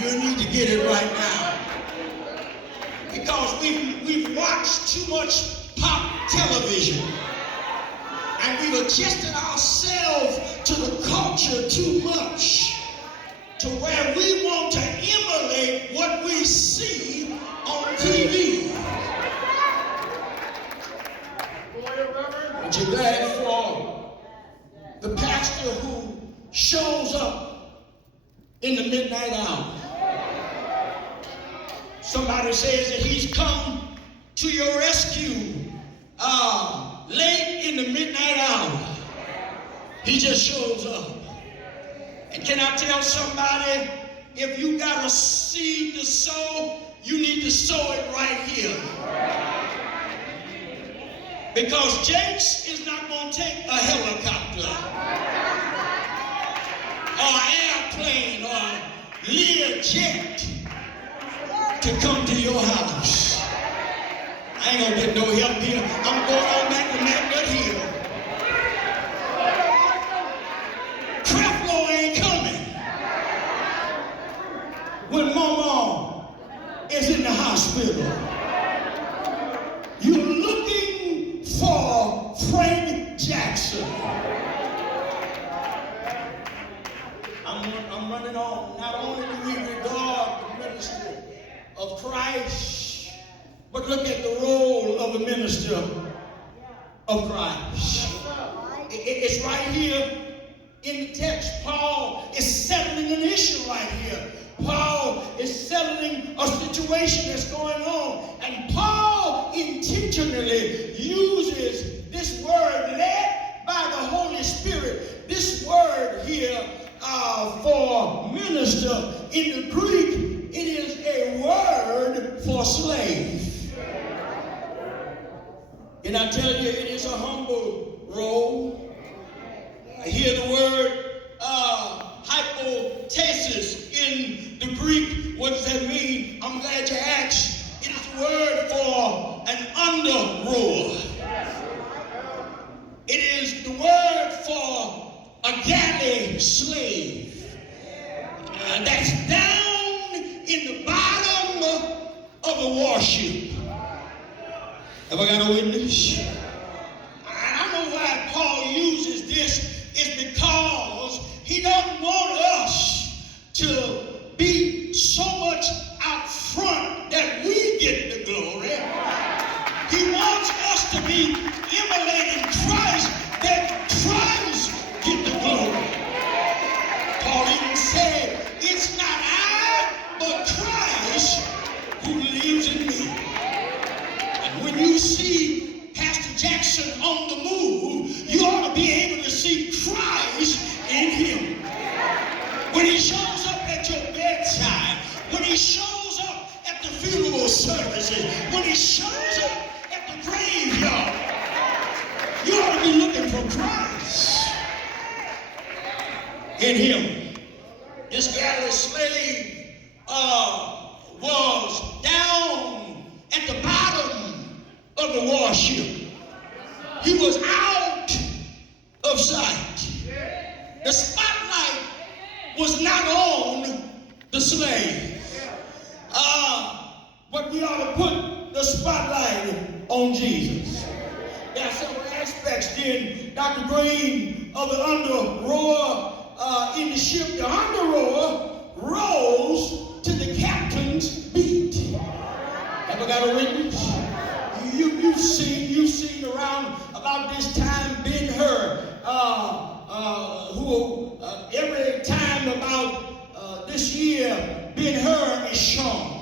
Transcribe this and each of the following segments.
You need to get it right now. Because we've watched too much pop television. And we've adjusted ourselves to the culture too much. To where we want to emulate what we see on TV. But you're glad for the pastor who shows up in the midnight hour. Somebody says that he's come to your rescue late in the midnight hour. He just shows up. And can I tell somebody, if you got a seed to sow, you need to sow it right here. Because Jakes is not going to take a helicopter or airplane or Learjet to come to your house. I ain't going to get no help here. I'm going on back to Magnet Hill. Creflo ain't coming when Mama is in the hospital. You're looking for Frank Jackson. I'm running on. Not only do we regard the ministry of Christ, but look at the role of the minister of Christ. It's right here in the text. Paul is settling an issue right here. Paul is settling a situation that's going on. And Paul intentionally uses this word led by the Holy Spirit. This word here for minister in the Greek, it is a word for slave. And I tell you, it is a humble role. I hear the word hypothesis in the Greek. What does that mean? I'm glad you asked. It is the word for an under rower. It is the word for a galley slave. That's down in the bottom of a warship. Have I got a witness? I know why Paul uses this is because he doesn't want us to be so much out front that we get the glory. He wants us to be emulating Christ, that Christ get the glory. Paul even said, it's not I, but Christ who lives in me. And when you see Pastor Jackson on the move, you ought to be able to see Christ in him. When he shows up at your bedside, when he shows up at the funeral services, when he shows up at the graveyard, you ought to be looking for Christ in him. This galley slave was down at the bottom of the warship. He was out of sight. The spotlight was not on the slave. But we ought to put the spotlight on Jesus. There are several aspects then, Dr. Green, of the under rower in the ship. The under rower rose to the captain's beat. Have I got a witness? You've seen around about this time Ben-Hur, who every time about this year Ben-Hur is shown.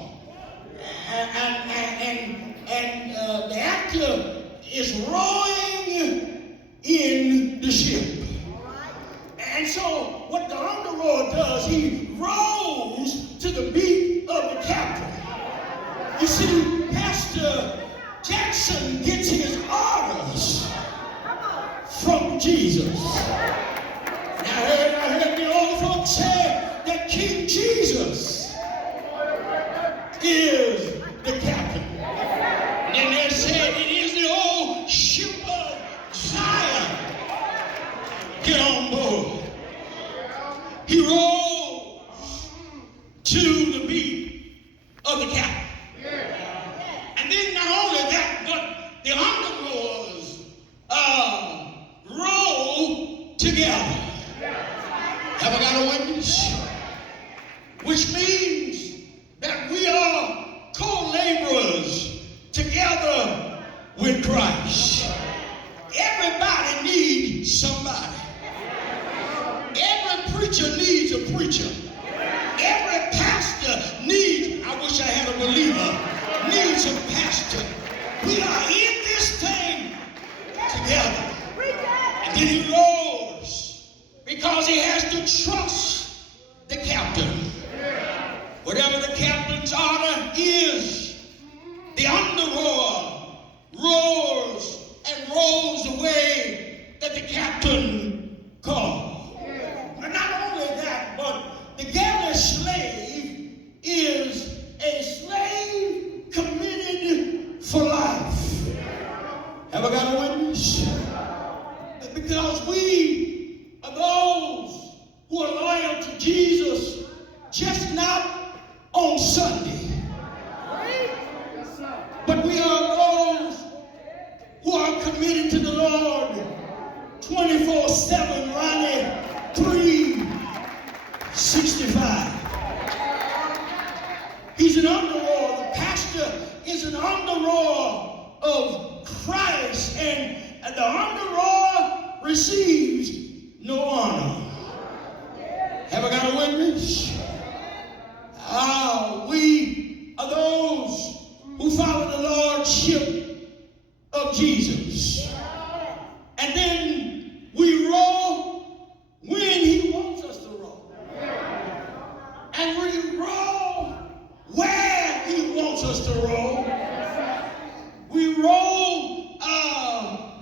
And the actor is rowing in the ship. And so what the under rower does, he rows to the beat of the captain. You see, Pastor Jackson gets his orders from Jesus. And I heard the old folks say that King Jesus is the captain. And then they said it is the old ship of Zion. Get on board. He rose to the beat of the captain. And then not only that, but the under-rowers row together. Have I got a witness? Which means that we are co-laborers together with Christ. Everybody needs somebody. Every preacher needs a preacher. Every pastor needs, I wish I had a believer, needs a pastor. We are in this thing together. And then he roars because he has to trust the captain. Whatever the captain's order is, the under-rower roars and rolls the way that the captain calls. And not only that, but the galley slave is a slave committed for life. Have I got a witness? Because we are those who are loyal to Jesus, just not on Sunday. But we are those who are committed to the Lord 24/7, Ronnie, 365. He's an under-rower. The pastor is an under-rower of Christ, and the under-rower receives no honor. Have I got a witness? We are those who follow the lordship of Jesus. And then we roll when he wants us to roll. And we roll where he wants us to roll. We roll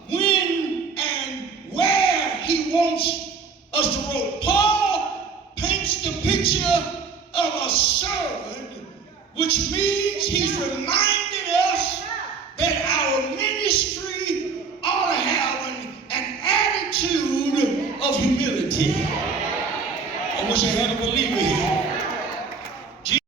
when and where he wants us to roll. Paul paints the picture of a servant, which means he's reminded us that our ministry ought to have an attitude of humility. I wish I had a believer here.